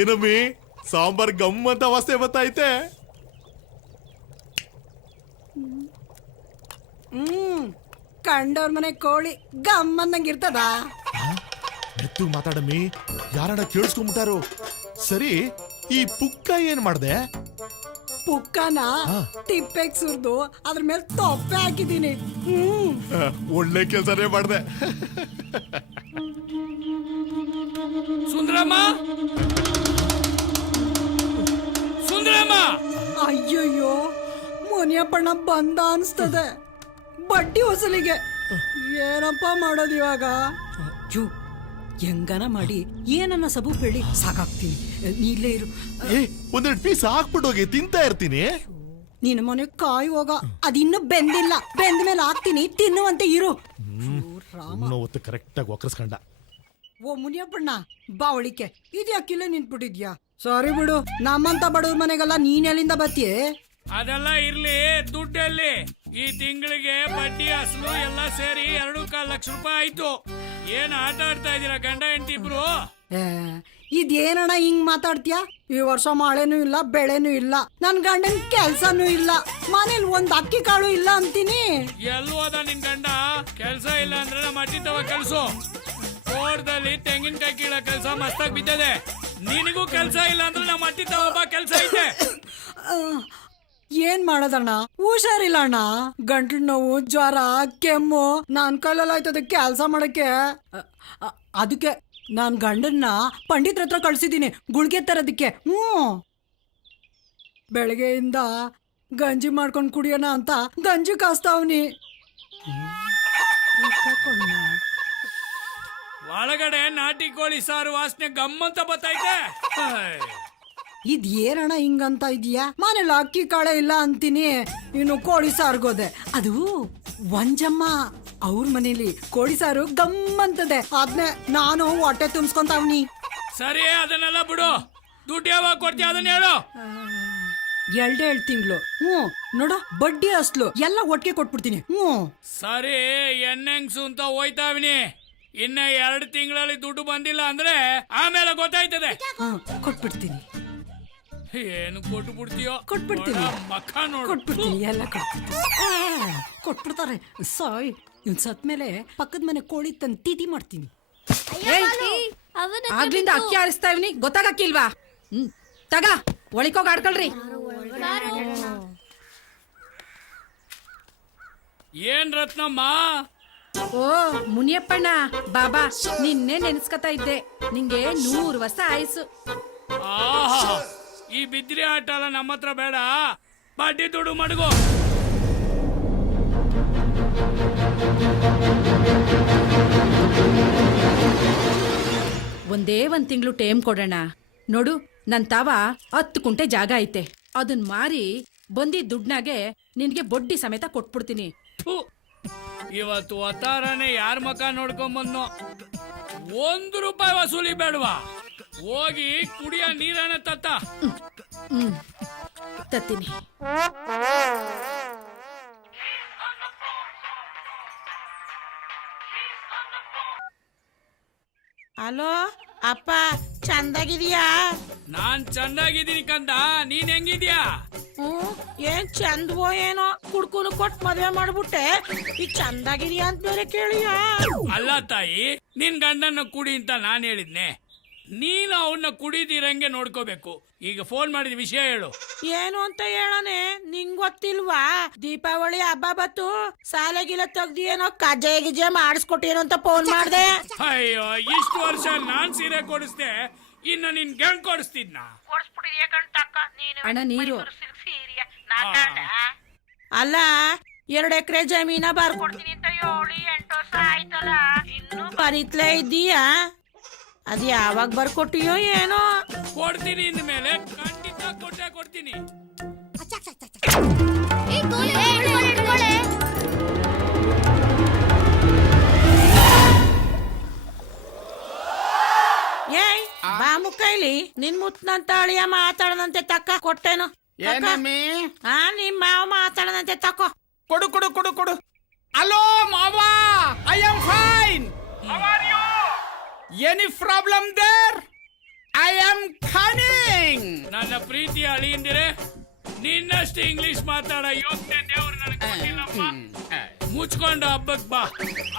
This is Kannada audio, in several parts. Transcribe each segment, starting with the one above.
ಏನಮ್ಮಿ ಸಾಂಬಾರ್ ಗಮ್ಮಂತ ವಾಸನೆ ಬತ್ತೈತೆ. ಕಂಡವ್ರ ಮನೆ ಕೋಳಿ ಗಮ್ಮಂದಂಗಿರ್ತದ. ಮೆತ್ತು ಮಾತಾಡಮ್ಮಿ, ಯಾರನ್ನ ಕೇಳಿಸ್ಕೊಂಡ್ಬಿಟ್ಟಾರು. ಸರಿ, ಈ ಪುಕ್ಕ ಏನ್ ಮಾಡ್ದೆ? ಪುಕ್ಕನ ತಿಪ್ಪೆಗ್ ಸುರ್ದು ಅದ್ರ ಮೇಲೆ ತೊಪ್ಪೆ ಹಾಕಿದೀನಿ. ಒಳ್ಳೆ ಕೆಲ್ಸನೇ ಮಾಡ್ದೆ. ಸುಂದರಮ್ಮ, ಸುಂದರಮ್ಮ! ಅಯ್ಯಯ್ಯೋ, ಮುನಿಯಪ್ಪಣ್ಣ ಬಂದ ಅನ್ಸ್ತದೆ. ಬಡ್ಡಿ ವಸೂಲಿಗೆ ಏನಪ್ಪ ಮಾಡೋದು ಇವಾಗ? ಹೆಂಗನ ಮಾಡಿ ಏನನ್ನ ಸಬು ಬೇಡಿ ಸಾಕಾಗ್ತೀನಿ. ನೀ ಇಲ್ಲೇ ಇರು. ಒಂದೆರಡು ಪೀಸ್ ಹಾಕ್ಬಿಟ್ಟು ಹೋಗಿ ತಿಂತಾ ಇರ್ತೀನಿ. ನಿನ್ನ ಮನೆ ಕಾಯಿ ಹೋಗ, ಅದಿನ್ನೂ ಬೆಂದಿಲ್ಲ. ಬೆಂದ ಮೇಲೆ ಹಾಕ್ತೀನಿ, ತಿನ್ನುವಂತೆ ಇರು. ಕರೆಕ್ಟ್ ಆಗಿ ಒಕ್ಕರ್ಸ್ಕೊಂಡ. ಓ ಮುನಿಯಪ್ಪಣ್ಣ, ಬಾ ಒಳಿಕೆ. ಇದ್ಯಾಕಿಲ್ಲ ನಿಂತ್ಬಿಟ್ಟಿದ್ಯಾ? ಸಾರಿ ಬಿಡು, ನಮ್ಮಂತ ಬಡವ್ರ ಮನೆಗೆಲ್ಲ ನೀನ್ ಎಲ್ಲಿಂದ ಬತ್ತೀಯ? ಅದೆಲ್ಲ ಇರ್ಲಿ, ದುಡ್ಡಲ್ಲಿ ಈ ತಿಂಗಳಿಗೆ ಬಡ್ಡಿ ಅಸಲು ಎಲ್ಲ ಸೇರಿ 2.25 ಲಕ್ಷ ರೂಪಾಯಿ ಆಯ್ತು. ಏನ್ ಆಟ ಆಡ್ತಾ ಇದೀರಾ ಗಂಡ ಹೆಂಡತಿ ಇಬ್ರು? ಇದೇನಣ್ಣ ಹಿಂಗ್ ಮಾತಾಡ್ತೀಯ? ಈ ವರ್ಷ ಮಳೆನೂ ಇಲ್ಲ, ಬೆಳೆನೂ ಇಲ್ಲ, ನನ್ ಗಂಡನ್ ಕೆಲ್ಸನೂ ಇಲ್ಲ, ಮನೇಲಿ ಒಂದ್ ಅಕ್ಕಿ ಕಾಳು ಇಲ್ಲ ಅಂತೀನಿ. ಎಲ್ಲೂ ಅದ ನಿನ್ ಗಂಡ? ಕೆಲ್ಸ ಇಲ್ಲ ಅಂದ್ರೆ ನಮ್ಮ ಅಜ್ಜಿ ತವ ಕಳ್ಸು. ತೋಟದಲ್ಲಿ ತೆಂಗಿನಕಾಯಿ ಕೀಳ ಕೆಲ್ಸ ಮಸ್ತಾಗಿ ಬಿದ್ದದೆ. ನಿನಗೂ ಕೆಲ್ಸ ಇಲ್ಲ ಅಂದ್ರೆ ನಮ್ಮ ಅಜ್ಜಿ ತವ ಕೆಲ್ಸ ಐತೆ. ಏನ್ ಮಾಡೋದಣ್ಣ, ಹುಷಾರಿಲ್ಲ ಅಣ್ಣ. ಗಂಟ್ಲು ನೋವು, ಜ್ವರ, ಕೆಮ್ಮು, ನಾನ್ ಕೈಲೆಲ್ಲ ಆಯ್ತದ ಕೆಲ್ಸ ಮಾಡಕ್ಕೆ. ಅದಕ್ಕೆ ನಾನ್ ಗಂಡನ್ನ ಪಂಡಿತ್ರ ಹತ್ರ ಕಳ್ಸಿದೀನಿ ಗುಳ್ಗೆ ತರೋದಕ್ಕೆ. ಬೆಳಗ್ಗೆಯಿಂದ ಗಂಜಿ ಮಾಡ್ಕೊಂಡ್ ಕುಡಿಯೋಣ ಅಂತ ಗಂಜಿ ಕಾಸ್ತಾವ್ನಿ. ಒಳಗಡೆ ನಾಟಿ ಕೋಳಿ ಸಾರು ವಾಸನೆ ಗಮ್ಮಂತ ಬತ್ತೈತೆ. ಇದ್ ಏನಣ್ಣ ಹಿಂಗಂತ ಇದೀಯಾ? ಮನೇಲಿ ಅಕ್ಕಿ ಕಾಳೆ ಇಲ್ಲ ಅಂತೀನಿ, ಇನ್ನು ಕೋಳಿ ಸಾರ್ಗೋದೆ. ಅದು ಒಂಜಮ್ಮ ಅವ್ರ ಮನೇಲಿ ಕೋಳಿ ಸಾರು ಗಮ್ಮಂತದೆ, ಅದ್ನೇ ನಾನು ಹೊಟ್ಟೆ ತುಂಬಿಸ್ಕೊಂತಾವ್ನಿ. ಸರಿ, ಅದನ್ನೆಲ್ಲ ಬಿಡು. ದುಡ್ಡು ಯಾವಾಗ ಕೊಡ್ತೀಯ ಅದನ್ನ ಹೇಳು. 2 ತಿಂಗಳು. ನೋಡ, ಬಡ್ಡಿ ಅಸ್ಲು ಎಲ್ಲ ಒಟ್ಟಿಗೆ ಕೊಟ್ಬಿಡ್ತೀನಿ. ಸರಿ, ಎಣ್ಣೆಂಗ್ಸು ಅಂತ ಹೋಯ್ತಾವಿನಿ. ಇನ್ನ 2 ತಿಂಗಳಲ್ಲಿ ದುಡ್ಡು ಬಂದಿಲ್ಲ ಅಂದ್ರೆ ಆಮೇಲೆ ಗೊತ್ತಾಯ್ತದೆ. ಕೊಟ್ಬಿಡ್ತೀನಿ. ಏನು ಕೊಟ್ಟು ಬಿಡ್ತೀಯೋ? ಕೊಟ್ಬಿಡ್ತೀನಿ, ಮಕ್ಕ ನೋಡು. ಕೊಟ್ಬಿಡ್ತೀನಿ, ಎಲ್ಲ ಕೊಟ್ಬಿಡ್ತಾರೆ. ಸಾಯ್, ಇವ್ ಸತ್ ಮೇಲೆ ಪಕ್ಕದ ಮನೆ ಕೋಳಿ ತಂದು ತೀಟಿ ಮಾಡ್ತೀನಿ. ಆಗ್ಲಿಂದ ಅಕ್ಕಿ ಆರಿಸ್ತಾ ಇವ್ನಿ, ಗೊತ್ತಾಗಕ್ಕಿಲ್ವಾ? ತಗ ಒಳಿಕೋಗ ಆಡ್ಕೊಳ್ರಿ. ಏನ್ ರತ್ನಮ್ಮ? ಓ ಮುನಿಯಪ್ಪಣ್ಣ, ಬಾಬಾ ನಿನ್ನೆ ನೆನ್ಸ್ಕತಾ ಇದ್ದೆ. ನಿಂಗೆ 100 ವರ್ಷ ಆಯ್ಸು. ಆಹಾ, ಈ ಬಿದ್ರಿ ಆಟ ಎಲ್ಲ ನಮ್ಮ ಹತ್ರ ಬೇಡ. ಬಡ್ಡಿ ದುಡ್ಡು ಮಡಗು. ಒಂದೇ 1 ತಿಂಗಳು ಟೈಮ್ ಕೊಡೋಣ. ನೋಡು, ನನ್ ತಾವ 10 ಕುಂಟೆ ಜಾಗ ಐತೆ. ಅದನ್ ಮಾರಿ ಬಂದಿದ್ದ ದುಡ್ನಾಗೆ ನಿನ್ಗೆ ಬಡ್ಡಿ ಸಮೇತ ಕೊಟ್ಬಿಡ್ತೀನಿ. ಇವತ್ತು ಒತ್ತಾರನೆ ಯಾರ ಮಕ ನೋಡ್ಕೊಂಬಂದ್ನೋ. 1 ರೂಪಾಯಿ ವಸೂಲಿ ಬೇಡವಾ? ಹೋಗಿ ಕುಡಿಯ ನೀರನ್ನ ತತ್ತ. ತತ್ತೀನಿ. ಹಲೋ ಅಪ್ಪ, ಚಂದಾಗಿದೀಯಾ? ನಾನ್ ಚಂದಾಗಿದ್ದೀನಿ ಕಂದ, ನೀನ್ ಹೆಂಗಿದ್ಯಾ? ಏನ್ ಚಂದವೋ ಏನೋ, ಕುಡ್ಕುನು ಕೊಟ್ ಮದ್ವೆ ಮಾಡ್ಬಿಟ್ಟೆ, ಈಗ ಚಂದಾಗಿದೀಯಾ ಅಂತ ಬೇರೆ ಕೇಳಿಯಾ? ಅಲ್ಲ ತಾಯಿ, ನಿನ್ ಗಂಡನ್ನ ಕುಡಿ ಅಂತ ನಾನ್ ಹೇಳಿದ್ನೆ. ನೀನು ಅವನ್ನ ಕುಡಿದಿರಂಗೆ ನೋಡ್ಕೋಬೇಕು. ಈಗ ಫೋನ್ ಮಾಡಿದ ವಿಷಯ ಹೇಳು. ಏನು ಅಂತ ಹೇಳನೆ, ನಿಂಗ್ ಗೊತ್ತಿಲ್ವಾ? ದೀಪಾವಳಿ ಹಬ್ಬ ಬತ್ತು, ಸಾಲಗಿಲ ತೆಗ್ದಿ ಏನೋ ಕಜ್ಜಾಯ ಗಿಜ್ಜೆ ಮಾಡಿಸ್ಕೊಟ್ಟೇನೋ ಅಂತ ಫೋನ್ ಮಾಡ್ದೆ. ಅಯ್ಯೋ, ಇಷ್ಟು ವರ್ಷ ನಾನ್ ಸೀರೆ ಕೊಡಿಸ್ದೆ, ಇನ್ನು ನಿನ್ ಗಂಡ್ ಕೊಡಿಸ್ತಿದ್ನ? ಅಣ್ಣ ನೀರು. ಅಲ್ಲ, 2 ಎಕರೆ ಜಮೀನ ಬರ್ಕೊಡ್ತೀನಿ ಅಂತ 7-8 ವರ್ಷ ಆಯ್ತಲ್ಲ, ಇನ್ನು ಬರೀತ್ಲೇ ಇದ್ದೀಯಾ? ಅದ್ ಯಾವಾಗ ಬರ್ಕೊಟ್ಟಿಯೋ ಏನೋ? ಕೊಡ್ತೀನಿ, ಇನ್ ಮೇಲೆ ಖಂಡಿತ ಕೊಟ್ಟೆ ಕೊಡ್ತೀನಿ. ಏಯ್ ಬಾ ಮುಕ್ಕೈಲಿ, ನಿನ್ ಮುತ್ನಂತ ಅಳಿಯ ಮಾತಾಡದಂತೆ ತಕ್ಕ ಕೊಟ್ಟೇನು? ನಿಮ್ ಮಾವ ಮಾತಾಡದಂತೆ ತಕೋ. ಕೊಡು ಕೊಡು ಕೊಡು ಕೊಡು. ಹಲೋ ಮಾವ, I am fine. Any problem there? I am coming. ನನ್ನ ಪ್ರೀತಿಯ ಅಳಿಯಂದಿರೆ, ನಿನ್ನಷ್ಟು ಇಂಗ್ಲಿಷ್ ಮಾತಾಡ ಯೋಗ್ಯತೆ ದೇವ್ರು ನನಗೆ ಕೊಟ್ಟಿಲ್ಲಪ್ಪ. ಮುಚ್ಕೊಂಡು ಹಬ್ಬಕ್ ಬಾ.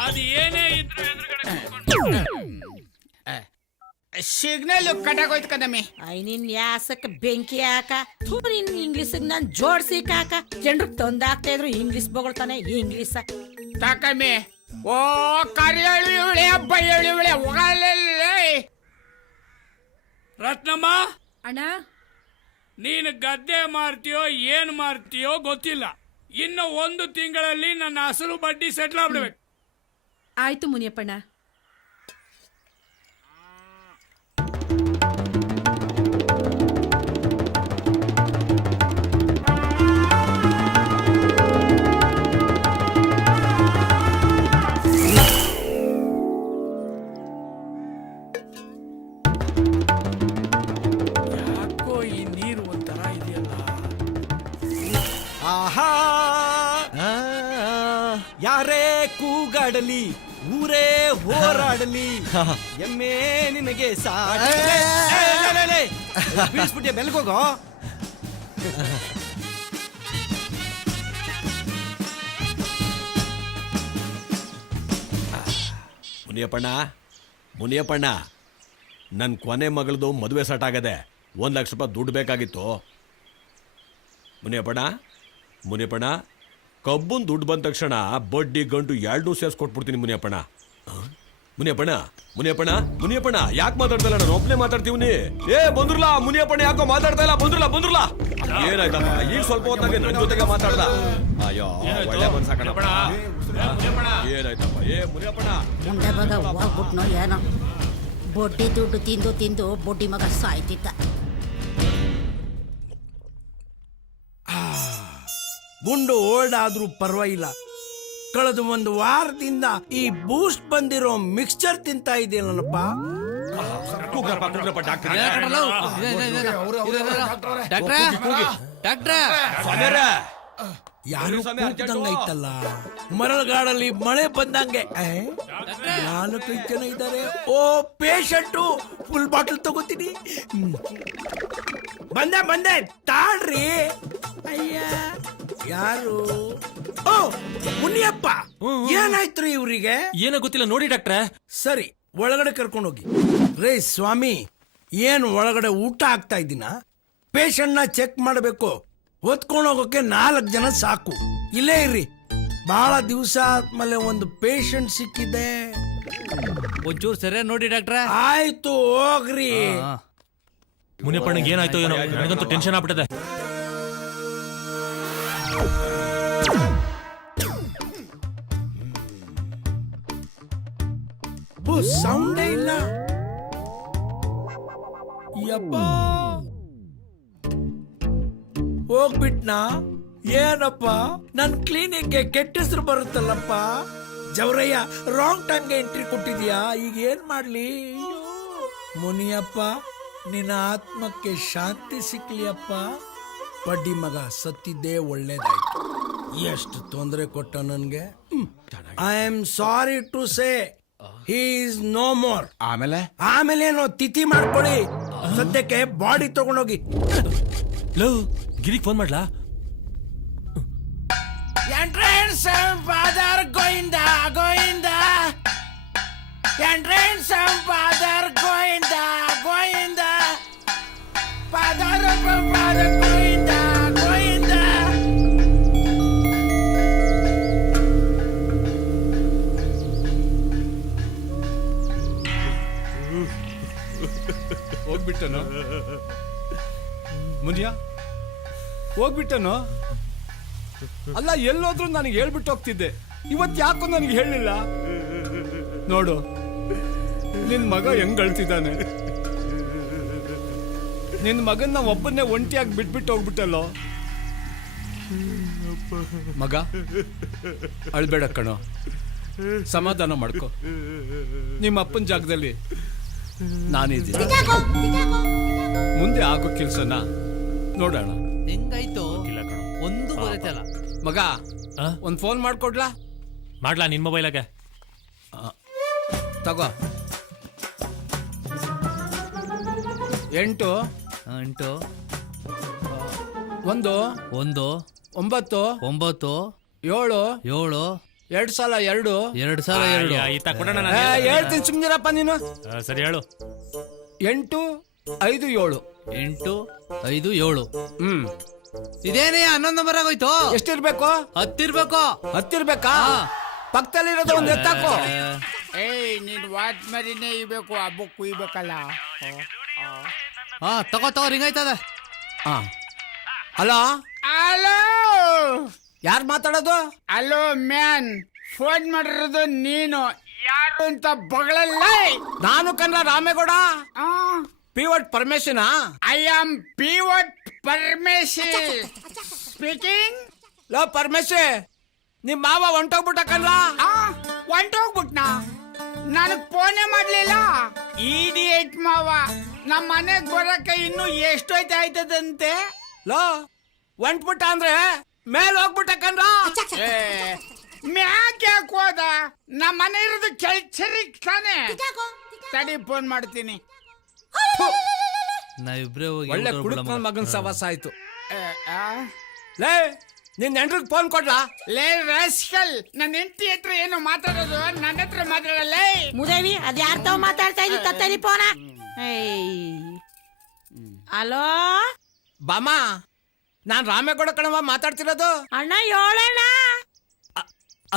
ಅದು ಏನೇ ಇದ್ರು ಎದುರುಗಡೆ ಕೂತ್ಕೊಂಡು ಸಿಗ್ನಲ್ ಕಟ್ಟಾಗೋಯ್ತು ಕದಮ್ಮಿ. ನಿನ್ ಯಾಸಕ್ ಬೆಂಕಿ ಹಾಕ ನಿನ್ ಇಂಗ್ಲಿಷ್ ನಾನ್ ಜೋಡ್ಸಿ ಕಾಕ. ಜನರು ತಂದಾಕ್ತಾ ಇದ್ರು ಇಂಗ್ಲಿಷ್ ಬೊಗಳ್ತಾನೆ ಇಂಗ್ಲಿಷ್. ತಾಕಮ್ಮಿ. ಓ ಕರಿಯಳು ಇವಳೆ ಹಬ್ಬ ಹೇಳು ಇವಳೆ ಹೋಗಲೇ. ರತ್ನಮ್ಮ, ಅಣ್ಣ ನೀನು ಗದ್ದೆ ಮಾರ್ತೀಯೋ ಏನ್ ಮಾರ್ತೀಯೋ ಗೊತ್ತಿಲ್ಲ. ಇನ್ನು 1 ತಿಂಗಳಲ್ಲಿ ನನ್ನ ಅಸಲು ಬಡ್ಡಿ ಸೆಟ್ಲ್ ಆಗ್ಬಿಡ್ಬೇಕು. ಆಯ್ತು ಮುನಿಯಪ್ಪಣ್ಣ. ಯಾಕೋ ಈ ನೀರು ಒಂಥರ ಇದೆಯಲ್ಲ. ಆಹಾ ಯಾರೇ ಕೂಗಾಡಲಿ ಊರೇ ಹೋರಾಡಲಿ ಎಮ್ಮೆ ನಿನಗೆ ಬೀಳ್ಸ್ಬಿಟ್ಟೆ ಬೆಲ್ಗೋಗೋ. ಮುನಿಯಪ್ಪಣ್ಣ ಮುನಿಯಪ್ಪಣ್ಣ, ನನ್ನ ಕೊನೆ ಮಗಳದು ಮದುವೆ ಸಟ್ ಆಗದೆ. 1 ಲಕ್ಷ ರೂಪಾಯಿ ದುಡ್ಡು ಬೇಕಾಗಿತ್ತು. ಮುನಿಯಪ್ಪಣ್ಣ ಮುನಿಯಪ್ಪಣ್ಣ, ಕಬ್ಬನ್ ದುಡ್ಡು ಬಂದ ತಕ್ಷಣ ಬಡ್ಡಿ ಗಂಟು 2 ಸೇರಿಸ್ಕೊಟ್ಬಿಡ್ತೀನಿ ಮುನಿಯಪ್ಪಣ್ಣ. ಮುನಿಯಪ್ಪಣ್ಣ ಮುನಿಯಪ್ಪಣ್ಣ ಮುನಿಯಪ್ಪಣ್ಣ, ಯಾಕೆ ಮಾತಾಡ್ತಾ ನಾನು ಒಬ್ಬನೇ ಮಾತಾಡ್ತೀವಿ. ಏ ಬಂದ್ರಲ್ಲ ಮುನಿಯಪ್ಪಣ್ಣ, ಯಾಕೋ ಮಾತಾಡ್ತಾ ಇಲ್ಲ. ಬಂದ್ರಲ್ಲ ಏನಾಯ್ತಪ್ಪ? ಈಗ ಸ್ವಲ್ಪ ಹೊತ್ತಾಗೆ ನನ್ನ ಜೊತೆಗೆ ಮಾತಾಡ್ದ. ಅಯ್ಯೋ ಒಳ್ಳೆ ಮನ್ಸಾಕಣಪ್ಪ. ಏನಾಯ್ತಪ್ಪ? ಏ ಮುನಿಯಪ್ಪಣ್ಣ, ಮುಂದೆ ಮಗ ಹೋಗ್ಬಿಟ್ನೋ ಏನೋ, ಬೊಡ್ಡಿ ದುಡ್ಡು ತಿಂದು ತಿಂದು ಬೊಡ್ಡಿ ಮಗ ಸಾಯ್ತಿದ್ದ. ಗುಂಡು ಓಲ್ಡ್ ಪರವಾಗಿಲ್ಲ. ಕಳೆದ 1 ವಾರದಿಂದ ಈ ಬೂಸ್ಟ್ ಬಂದಿರೋ ಮಿಕ್ಸ್ಚರ್ ತಿಂತಾ ಇದೆಯಲ್ಲಪ್ಪ. ಯಾರು ಕೂಗ್ದಂಗೈತಲ್ಲ, ಮರಳುಗಾಡಲ್ಲಿ ಮಳೆ ಬಂದಂಗೆ. 4-5 ಜನ ಇದ್ದಾರೆ. ಓ ಪೇಷಂಟು, ಫುಲ್ ಬಾಟಲ್ ತಗೋತೀನಿ. ಬಂದೆ ತಾಳ್ರಿ. ಅಯ್ಯ ಯಾರು? ಓ ಮುನಿಯಪ್ಪ, ಏನಾಯ್ತು ಇವ್ರಿಗೆ? ಏನೋ ಗೊತ್ತಿಲ್ಲ ನೋಡಿ ಡಾಕ್ಟ್ರೆ. ಸರಿ, ಒಳಗಡೆ ಕರ್ಕೊಂಡೋಗಿ. ರೇ ಸ್ವಾಮಿ, ಏನು ಒಳಗಡೆ ಊಟ ಆಗ್ತಾ ಇದ್ದೀನ? ಪೇಷಂಟ್ನ ಚೆಕ್ ಮಾಡಬೇಕು. ಹೊತ್ಕೊಂಡು ಹೋಗೋಕೆ 4 ಜನ ಸಾಕು. ಇಲ್ಲೇ ಇರ್ರಿ, ಬಹಳ ದಿವಸ ಆದ್ಮೇಲೆ ಒಂದು ಪೇಷಂಟ್ ಸಿಕ್ಕಿದೆ. ಒಂಚೂರು ಸರಿ ನೋಡಿ ಡಾಕ್ಟ್ರೆ. ಆಯ್ತು ಹೋಗ್ರಿ. ಮುನಿಯಪ್ಪನಿಗೆ ಏನಾಯ್ತು ಏನೋ, ನನಗಂತೂ ಟೆನ್ಷನ್ ಆಗ್ಬಿಟ್ಟಿದೆ. ಸೌಂಡೇ ಇಲ್ಲ. ಯಪ್ಪ, ಹೋಗ್ಬಿಟ್ನಾ? ಏನಪ್ಪ, ನನ್ ಕ್ಲಿನಿಕ್ಗೆ ಕೆಟ್ಟ ಹೆಸರು ಬರುತ್ತಲ್ಲಪ್ಪ. ಜವರಯ್ಯ ರಾಂಗ್ ಟೈಮ್ಗೆ ಎಂಟ್ರಿ ಕೊಟ್ಟಿದ್ಯಾ. ಈಗ ಏನ್ ಮಾಡ್ಲಿ? ಮುನಿಯಪ್ಪ, ನಿನ್ನ ಆತ್ಮಕ್ಕೆ ಶಾಂತಿ ಸಿಕ್ಲಿಯಪ್ಪ. ಬಡ್ಡಿ ಮಗ ಸತ್ತಿದ್ದೇ ಒಳ್ಳೇದಾಯ್ತು. ಎಷ್ಟು ತೊಂದರೆ ಕೊಟ್ಟ ನನ್ಗೆ. I am sorry to say he is no more. ಆಮೇಲೇನೋ ತಿಥಿ ಮಾಡ್ಕೊಳ್ಳಿ. ಸದ್ಯಕ್ಕೆ ಬಾಡಿ ತಗೊಂಡೋಗಿ. ಲವ್ ಗಿರಿಗೆ ಫೋನ್ ಮಾಡ್ಲಾ? Entrance father Govinda Govinda, entrance father Govinda Govinda, father Govinda Govinda. ಹೋಗ್ಬಿಟ್ಟನು ಮುನಿಯ, ಹೋಗ್ಬಿಟ್ಟನು. ಅಲ್ಲ, ಎಲ್ಲೋದ್ರೂ ನನಗೆ ಹೇಳ್ಬಿಟ್ಟು ಹೋಗ್ತಿದ್ದೆ. ಇವತ್ತು ಯಾಕೋ ನನಗೆ ಹೇಳಿಲ್ಲ. ನೋಡು ನಿನ್ ಮಗ ಹೆಂಗ್ ಅಳ್ತಿದ್ದಾನೆ. ನಿನ್ ಮಗನ್ನ ಒಬ್ಬನ್ನೇ ಒಂಟಿಯಾಗಿ ಬಿಟ್ಬಿಟ್ಟು ಹೋಗ್ಬಿಟ್ಟಲ್ಲೋ. ಮಗ ಅಳ್ಬೇಡ ಕಣೋ, ಸಮಾಧಾನ ಮಾಡ್ಕೊ. ನಿಮ್ಮ ಅಪ್ಪನ ಜಾಗದಲ್ಲಿ ನಾನಿದ್ದೀನಿ. ಮುಂದೆ ಆಗೋ ಕೆಲ್ಸನ ನೋಡೋಣ. ಹೆಂಗಾಯ್ತು? ಒಂದು ಬರತ್ತಲ್ಲ ಮಗ, ಒಂದ್ ಫೋನ್ ಮಾಡ್ಕೊಡ್ಲಾ? ಮಾಡ್ಲಾ ನಿನ್ ಮೊಬೈಲಾಗೆ? ತಗೋ. ಎಂಟು 8 ಒಂದು 1 ಒಂಬತ್ತು 9 ಏಳು 7 2 ಸಲ 2 2002 ಈತ ಕೊಡೋಣ ಹೇಳ್ತೀನಿ ಸುಮ್ನಿರಪ್ಪ ನೀನು. ಸರಿ ಹೇಳು 8 5 7. 8 5 7 ಹ್ಮ್ ಇದೇನೇ 11 ನಂಬರ್ ಆಗೋಯ್ತು. ಎಷ್ಟಿರ್ಬೇಕು? 10 ಇರ್ಬೇಕು. 10 ಇರ್ಬೇಕಾ? ಪಕ್ಕದಲ್ಲಿರೋದು ಒಂದು ಎತ್ತಾಕು. ಏಯ್ ನೀನ್ ವಾಚ್ ಮರಿನೇ ಇಬೇಕು ಹಬ್ಬ ಕುಯ್ಬೇಕಲ್ಲ. ಹಾ ತಗೋ ರಿಂಗ್ ಆಯ್ತದ. ಹಲೋ ಹಲೋ ಯಾರು ಮಾತಾಡೋದು? ಹಲೋ ಮ್ಯಾನ್, ಫೋನ್ ಮಾಡಿರೋದು ನೀನು ಯಾರು ಅಂತ ಬಗಳಲ್ಲ. ನಾನು ಕನ್ನಡ ರಾಮೇಗೌಡ. ಪಿವಟ್ ಪರಮೇಶನ. I am pivot Parameshi speaking. ಲೋ ಪರಮೇಶಿ, ನಿಮ್ ಮಾವ ಹೊಂಟೋಗ್ಬಿಟ್ಟ ಕನ್ಲ. ಹೊಂಟೋಗ್ಬಿಟ್ನಾ? ನನಗ್ ಫೋನೇ ಮಾಡ್ಲಿಲ್ಲ. ಇಡಿಯೇಟ್ ಮಾವ, ನಮ್ಮ ಮನೆಗ್ ಬರಕ್ಕೆ ಇನ್ನು ಎಷ್ಟೊಯ್ತು ಆಯ್ತದಂತೆ. ಲೋ ಹೊಂಟ್ಬಿಟ್ಟ ಅಂದ್ರೆ ಮೇಲ್ ಹೋಗ್ಬಿಟ್ಟ ಕನ್ಲ. ಮ್ಯಾಕ್ ಯಾಕೆ ಹೋದ? ನಮ್ಮ ಮನೆ ಇರೋದು ಕೆಲ್ಸರಿಗ್ ತಾನೆ. ತಡಿ ಫೋನ್ ಮಾಡ್ತೀನಿ. ನಾವಿಬ್ರೇ ಹೋಗಿ ಒಳ್ಳೆ ಊಟ ಕುಡುಕ್ ಬಿಡಮ್ಮ. ಮಗನ್ ಸವಾಸ ಆಯ್ತು. ಆ? ಲೇ ನಿನ್ ಹೆಂಡ್ರಿಗೆ ಫೋನ್ ಕೊಡ್ಲಾ? ಲೇ ರಾಸ್ಕಲ್, ನನ್ನ ಹೆಂಡತಿ ಹತ್ರ ಏನು ಮಾತಾಡೋದು, ನನ್ನ ಹತ್ರ ಮಾತಾಡಲ್ಲ. ಮುದೇವಿ ಅದ್ ಯಾರ್ ತಾವ್ ಮಾತಾಡ್ತಾ ಇದ್ದಿ ತತ್ತರಿ ಫೋನ. ಹಲೋ ಬಾಮ, ನಾನ್ ರಾಮೇಗೌಡ ಕಣವ ಮಾತಾಡ್ತಿರೋದು. ಅಣ್ಣ ಹೇಳಣ್ಣ.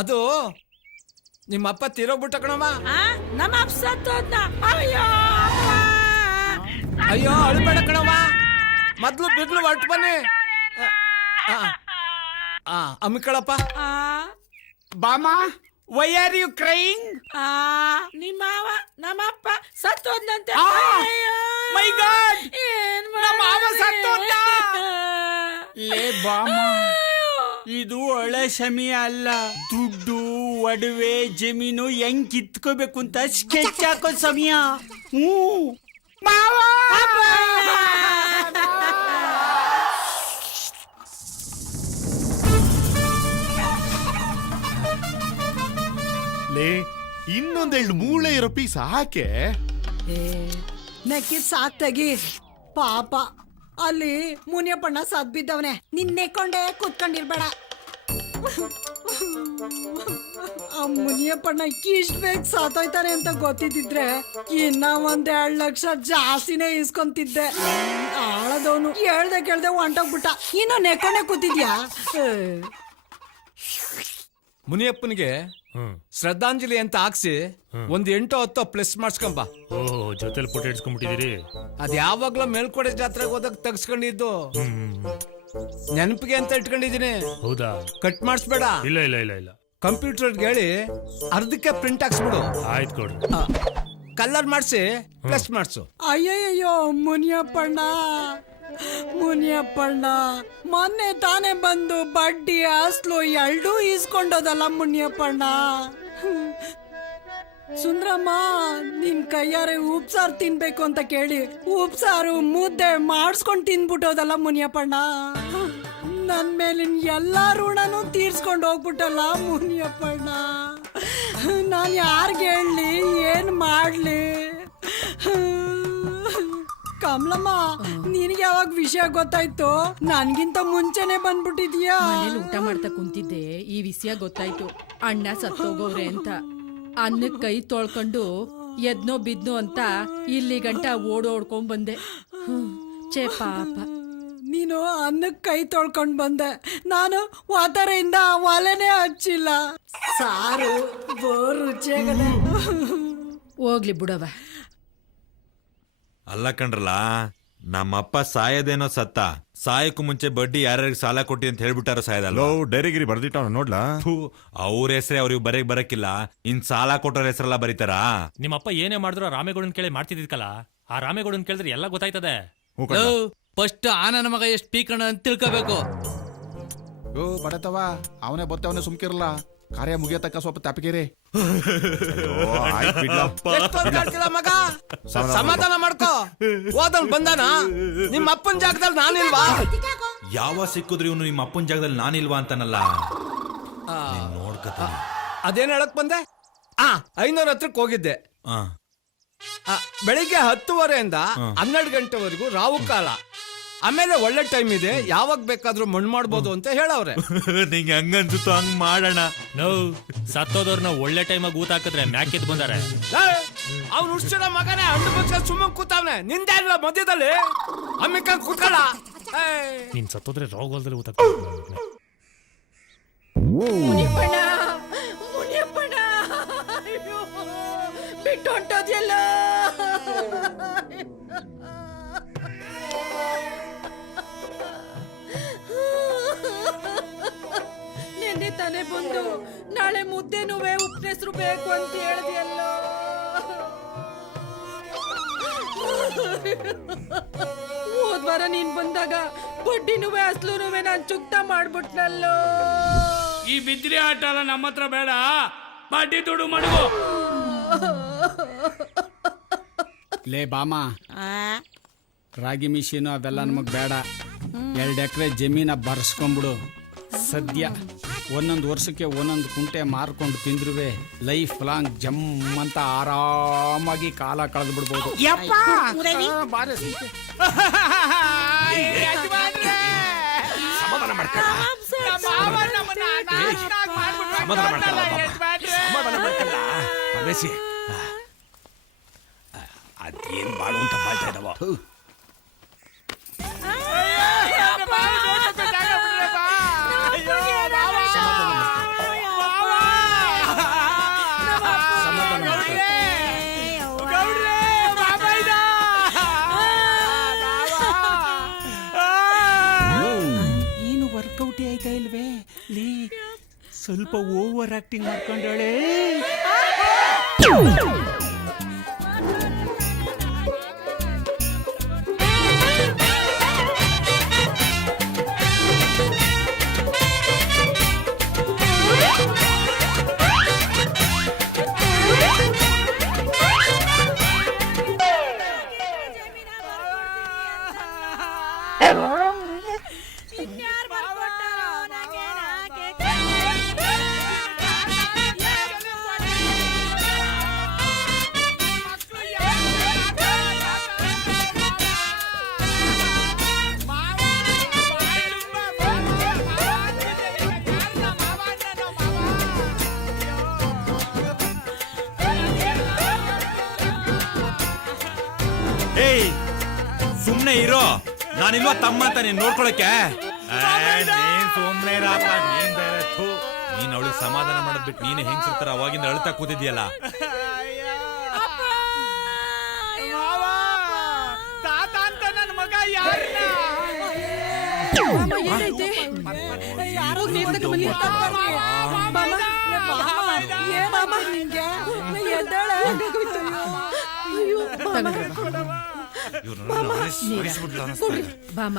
ಅದು ನಿಮ್ಮಪ್ಪ ತೀರೋಗ್ಬಿಟ್ಟ ಕಣವ. ನಮ್ಮ ಅಪ್ಸತ್ತೋದ್ನ. ಅಯ್ಯೋ ಅಯ್ಯೋ ಅಳ್ಬೇಡ ಕಣವ, ಮೊದ್ಲು ಬಿಡ್ಲು ಹೊರಟು ಬನ್ನಿ. ಅಮ್ಮಿಕಳಪ್ಪ. ಬಾಮ, ವೈ ಆರ್ ಯು ಕ್ರೈಯಿಂಗ್? ನಿಮ್ಮವ ನಮ್ಮಪ್ಪ ಸತ್ತೋದ್ನಂತೆ. ಮೈ ಗಾಡ್, ಏನ್ ನಮ್ಮ ಮಾವ ಮಾಡೋದು? ಸತ್ತೋದ್ನ? ಲೇ ಬಾಮ, ಇದು ಒಳ್ಳೆ ಸಮಯ ಅಲ್ಲ. ದುಡ್ಡು ಒಡವೆ ಜಮೀನು ಹೆಂಗ್ ಕಿತ್ಕೋಬೇಕು ಅಂತ ಸ್ಕೆಚ್ ಹಾಕೋ ಸಮಯ. ಮಾವ ಲೇ, ಇನ್ನೊಂದೆರಡು ಮೂಳೆ ಇರೋ ಪೀಸ್ ಹಾಕೆ. ನೆಕ್ಕಿದ್ ಸಾಕ್ ತೆಗಿ. ಪಾಪ ಅಲ್ಲಿ ಮುನಿಯಪ್ಪಣ್ಣ ಸದ್ ಬಿದ್ದವನೆ. ನಿನ್ ನೆಕ್ಕೊಂಡೆ ಕೂತ್ಕೊಂಡಿರ್ಬೇಡ. ಆ ಮುನಿಯಪ್ಪಣ್ಣ ಇಷ್ಟ ಬೇಗ ಸಾತೋಯ್ತಾನೆ ಅಂತ ಗೊತ್ತಿದ್ದಿದ್ರೆ ಇನ್ನ 1-2 ಲಕ್ಷ ಜಾಸ್ತಿನೇ ಇಸ್ಕೊಂತಿದ್ದೆ. ಆಳದವನು ಕೇಳ್ದೆ ಕೇಳ್ದೆ ಹೊಂಟೋಗ್ಬಿಟ್ಟ. ಇನ್ನು ನೆಕ್ಕೊಂಡೆ ಕೂತಿದ್ಯಾ? ಮುನಿಯಪ್ಪನಿಗೆ ಶ್ರದ್ಧಾಂಜಲಿ ಅಂತ ಹಾಕ್ಸಿ ಒಂದ್ 8-10 ಪ್ಲಸ್ ಮಾಡ್ಸ್ಕೊಂಬ. ಜೊತೆಲಿ ಫೋಟೋ ಇಡ್ಸ್ಕೊಂಡ್ಬಿಟ್ಟಿದ್ದೀರಿ. ಅದ್ ಯಾವಾಗ್ಲೂ ಮೇಲ್ಕೋಟೆ ಜಾತ್ರೆಗೆ ಹೋದಾಗ ತೆಗ್ಸ್ಕೊಂಡಿದ್ದು. ನೆನಪಿಗೆ ಅಂತ ಇಟ್ಕೊಂಡಿದೀನಿ. ಹೌದಾ? ಕಟ್ ಮಾಡಿಸ್ಬೇಡ. ಇಲ್ಲ ಇಲ್ಲ ಇಲ್ಲ ಇಲ್ಲ, ಕಂಪ್ಯೂಟರ್ ಹೇಳಿ ಅರ್ಧಕ್ಕೆ ಪ್ರಿಂಟ್ ಹಾಕ್ಸ್ಬಿಡು. ಆಯ್ತು ಕೊಡ್ರಿ. ಕಲರ್ ಮಾಡಿಸಿ ಪ್ಲಸ್ ಮಾಡಿಸು. ಅಯ್ಯಯ್ಯೋ ಮುನಿಯಪ್ಪಣ್ಣ, ಮುನಿಯಪ್ಪಣ್ಣ ಮೊನ್ನೆ ತಾನೇ ಬಂದು ಬಡ್ಡಿ ಅಸ್ಲು ಎರಡೂ ಈಸ್ಕೊಂಡೋದಲ್ಲ ಮುನಿಯಪ್ಪಣ್ಣ. ಸುಂದ್ರಮ್ಮ ನಿನ್ ಕೈಯಾರೆ ಉಪ್ಸಾರು ತಿನ್ಬೇಕು ಅಂತ ಕೇಳಿ ಉಪ್ಸಾರು ಮುದ್ದೆ ಮಾಡಿಸ್ಕೊಂಡು ತಿನ್ಬಿಟ್ಟೋದಲ್ಲ ಮುನಿಯಪ್ಪಣ್ಣ. ನನ್ ಮೇಲಿನ ಎಲ್ಲಾ ಋಣನೂ ತೀರ್ಸ್ಕೊಂಡು ಹೋಗ್ಬಿಟ್ಟಲ್ಲ ಮುನಿಯಪ್ಪಣ್ಣ. ನಾನು ಯಾರಿಗೆ ಹೇಳಲಿ, ಏನ್ ಮಾಡ್ಲಿ? ಕಮಲಮ್ಮ, ನಿನಗೆ ಯಾವಾಗ ವಿಷಯ ಗೊತ್ತಾಯ್ತು? ನನ್ಗಿಂತ ಮುಂಚೆನೆ ಬಂದ್ಬಿಟ್ಟಿದ್ಯಾ? ಮನೇಲಿ ಊಟ ಮಾಡ್ತಾ ಕುಂತಿದ್ದೆ, ಈ ವಿಷಯ ಗೊತ್ತಾಯ್ತು. ಅಣ್ಣ ಸತ್ತೋಗೋವ್ರೆ ಅಂತ. ಅನ್ನಕ್ ಕೈ ತೊಳ್ಕೊಂಡು ಎದ್ನೋ ಬಿದ್ನೋ ಅಂತ ಇಲ್ಲಿ ಗಂಟ ಓಡೋಡ್ಕೊಂಡ್ ಬಂದೆ. ಛೇ ಪಾಪ. ನೀನು ಅನ್ನಕ್ಕೆ ಕೈ ತೊಳ್ಕೊಂಡ್ ಬಂದೆ, ನಾನು ವಾತರೆಯಿಂದ ಒಲೆನೇ ಹಚ್ಚಿಲ್ಲ. ಸಾರು ಬೋರ್ ರುಚಿಯಾಗದೆ. ಹೋಗ್ಲಿ ಬಿಡವ. ಅಲ್ಲ ಕಣ್ರಲ್ಲ, ನಮ್ಮಪ್ಪ ಸಾಯದೇನೋ ಸತ್ತ. ಸಾಯಕ್ಕೂ ಮುಂಚೆ ಬಡ್ಡಿ ಯಾರ್ಯಾರಿಗೆ ಸಾಲ ಕೊಟ್ಟಿ ಅಂತ ಹೇಳ್ಬಿಟ್ಟಾರೋ ಸಾಯದಲ್ಲ. ಡೈರಿಗಿರಿ ಬರ್ದಿಟ್ಟ ನೋಡ್ಲಾ? ಅವ್ರ ಹೆಸರೇ ಅವ್ರಿಗೆ ಬರಕ್ಕಿಲ್ಲ, ಇನ್ ಸಾಲ ಕೊಟ್ಟೋರ್ ಹೆಸರೆಲ್ಲ ಬರೀತಾರ? ನಿಮ್ಮಪ್ಪ ಏನೇ ಮಾಡಿದ್ರು ರಾಮೇಗೌಡನ್ ಕೇಳಿ ಮಾಡ್ತಿದ್ಕಲ್ಲ. ಆ ರಾಮೇಗೌಡನ್ ಕೇಳಿದ್ರೆ ಎಲ್ಲ ಗೊತ್ತಾಯ್ತದೆ. ಫಸ್ಟ್ ಆ ನನ್ನ ಮಗ ಎಷ್ಟು ಪೀಕಣ ಅಂತ ತಿಳ್ಕೋಬೇಕು. ಬಡತವ ಅವನೇ ಬರ್ತವನೇ ಸುಮ್ಕಿರಲ್ಲ. ಕಾರ್ಯ ಮುಗಿಯತಕ್ಕ ಸ್ವಲ್ಪ ತಪ್ಪಿಗೆರೆ. ಮಗ ಸಮಾಧಾನ ಮಾಡ್ಕೋ. ಹೋದವ್ ಬಂದಾನ, ನಿಮ್ಮ ಅಪ್ಪನ ಜಾಗದಲ್ಲಿ ನಾನಿಲ್ವಾ? ಯಾವ ಸಿಕ್ಕಿದ್ರು ಇವನು ನಿಮ್ಮ ಅಪ್ಪನ ಜಾಗದಲ್ಲಿ ನಾನಿಲ್ವಾ ಅಂತಾನಲ್ಲ. ನೋಡ್ಕತ ಅದೇನ್ ಹೇಳಕ್ ಬಂದೆ? 500 ಹತ್ರಕ್ ಹೋಗಿದ್ದೆ. ಬೆಳಿಗ್ಗೆ 10:30 12 ಗಂಟೆವರೆಗೂ ರಾವು ಕಾಲ. ಆಮೇಲೆ ಒಳ್ಳೆ ಟೈಮ್ ಇದೆ, ಯಾವಾಗ ಬೇಕಾದ್ರೂ ಮಣ್ಣು ಮಾಡ್ಬೋದು ಅಂತ ಹೇಳವ್ರೆ. ನಿಂಗೆ ಹಂಗನ್ಸುತ್ತೋ ಹಂಗ್ ಮಾಡೋಣ. ಸತ್ತೋದವ್ರನ್ನ ಒಳ್ಳೆ ಟೈಮಾಗ ಊತ ಹಾಕಿದ್ರೆ ಮ್ಯಾಕೆತ್ ಬಂದಾರೆ. ಅವ್ನು ಉಡ್ಸಿರೋ ಮಗನೇ ಹಣ್ಣು ಬಚ್ಚ ಸುಮ್ಮನೆ ಕೂತಾವ್ನೆ. ನಿಂದೆ ಇಲ್ಲ ಮಧ್ಯದಲ್ಲಿ ಅಮ್ಮಿಕ ಕೂತ್ಕೊಳ್ಳ. ನೀನ್ ಸತ್ತೋದ್ರೆ ರೋಗಲ್ದಲ್ಲಿ ಊತ ಮುನಿಯಪ್ಪಣ್ಣ ಮುನಿಯಪ್ಪಣ್ಣ ಅಯ್ಯೋ, ಬಿಟ್ಟು ಹೊಂಟೋದ್ಯಲ್ಲ. ನೆನ್ನೆ ತಾನೇ ಬಂದು ನಾಳೆ ಮುದ್ದೆನುವೆ ಉಪ್ಪನೆಸ್ರು ಬೇಕು ಅಂತ ಹೇಳಿದ್ಯಲ್ಲ. ಹೋದ್ವಾರ ನೀನ್ ಬಂದಾಗ ಬಡ್ಡಿನುವೆ ಅಸ್ಲುನುವೆ ನಾನ್ ಚುಕ್ತ ಮಾಡ್ಬಿಟ್ನಲ್ಲೋ. ಈ ಬಿದ್ರಿ ಆಟ ಎಲ್ಲ ನಮ್ಮ ಹತ್ರ ಬೇಡ, ಬಡ್ಡಿ ದುಡ್ಡು ಮಡಗು. ಲೇ ಬಾಮ, ರಾಗಿ ಮಿಷಿನು ಅವೆಲ್ಲ ನಮಗ್ ಬೇಡ. 2 ಎಕರೆ ಜಮೀನ ಬರ್ಸ್ಕೊಂಡ್ಬಿಡು. ಸದ್ಯ ಒಂದೊಂದು ವರ್ಷಕ್ಕೆ ಒಂದೊಂದು ಕುಂಟೆ ಮಾರ್ಕೊಂಡು ತಿಂದ್ರುವೆ ಲೈಫ್ ಲಾಂಗ್ ಜಮ್ ಅಂತ ಆರಾಮಾಗಿ ಕಾಲ ಕಳೆದು ಬಿಡ್ಬೋದು. ಸಮಾಧಾನ ಮಾಡ್ಕೊಳ್ಳ. ಪರಮೇಶಿ, ಅದೇನ್ ಬಾಳು ಅಂತ ಬಾಳ್ತಾ ಇದ್ದಾವ. ಏನು ವರ್ಕೌಟ್ ಆಯ್ತಾ ಇಲ್ವೇ? ಲೀ ಸ್ವಲ್ಪ ಓವರ್ ಆಕ್ಟಿಂಗ್ ಮಾಡ್ಕೊಂಡಳೆ. ಏಯ್ ಸುಮ್ನೆ ಇರೋ, ನಾನಿಲ್ವಾ ತಮ್ಮ ಅಂತ ನೀನ್ ನೋಡ್ಕೊಳಕ್ಕೆ. ನೀನ್ ಸುಮ್ನೆ ಇರಪ್ಪ, ನೀನ್ ಬೇರೆ. ನೀನ್ ಅವಳಿಗೆ ಸಮಾಧಾನ ಮಾಡೋದ್ ಬಿಟ್ಟು ನೀನೆ ಹೆಂಗ್ಸಿರ್ತಾರ ಅವಾಗಿಂದ ಅಳ್ತಾ ಕೂತಿದ್ಯಲ್ಲ. ತಾತ ಅಂತ ನನ್ನ ಮಗ ಯಾರನ್ನ ಏನೈತೆ? ಯಾರೋ ನೀರ್ ತಗೊಂಡ್ಬನ್ನಿ. ಬಾಮ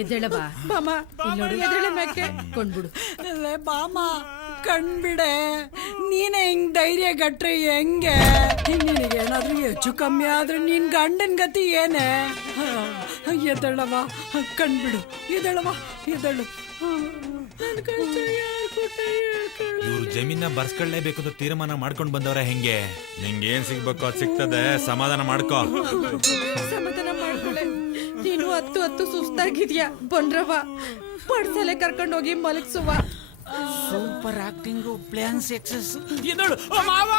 ಎದ್ದೇಳ ಬಾ. ಬಾಮ ಎದ್ದೇಳ ಮ್ಯಾಕೆ ಕೊಂಡ್ಬಿಡು. ಬಾಮ ಕಣ್ಬಿಡೆ, ನೀನೆ ಹಿಂಗ್ ಧೈರ್ಯ ಗಟ್ರೆ ಹೆಂಗೆ? ನಿನಗೇನಾದ್ರೂ ಹೆಚ್ಚು ಕಮ್ಮಿ ಆದ್ರೆ ನಿನ್ ಗಂಡನ್ ಗತಿ ಏನೇ? ಎದ್ದೇಳವ, ಕಣ್ಬಿಡು, ಎದ್ದೇಳವ, ಎದ್ದೇಳು. ಇವ್ರು ಜಮೀನ ಬರ್ಸ್ಕೊಳ್ಳೇಬೇಕು ಅಂತ ತೀರ್ಮಾನ ಮಾಡ್ಕೊಂಡ್ ಬಂದವ್ರ ಹೆಂಗೆ? ನಿಂಗೆ ಏನ್ ಸಿಗ್ಬೇಕು ಅದ್ ಸಿಗ್ತದೆ, ಸಮಾಧಾನ ಮಾಡ್ಕೋ. ಸಮಾಧಾನ ಮಾಡ್ಕೊಳ್ಳೆ. ನೀನು 10 ಸುಸ್ತಾಗಿದ್ಯಾ? ಬಂದ್ರವ ಪಡ್ಸಲೆ ಕರ್ಕೊಂಡು ಹೋಗಿ ಮಲಗ್ಸುವ. Super acting, plan success. ಎದಳು ಮಾವ.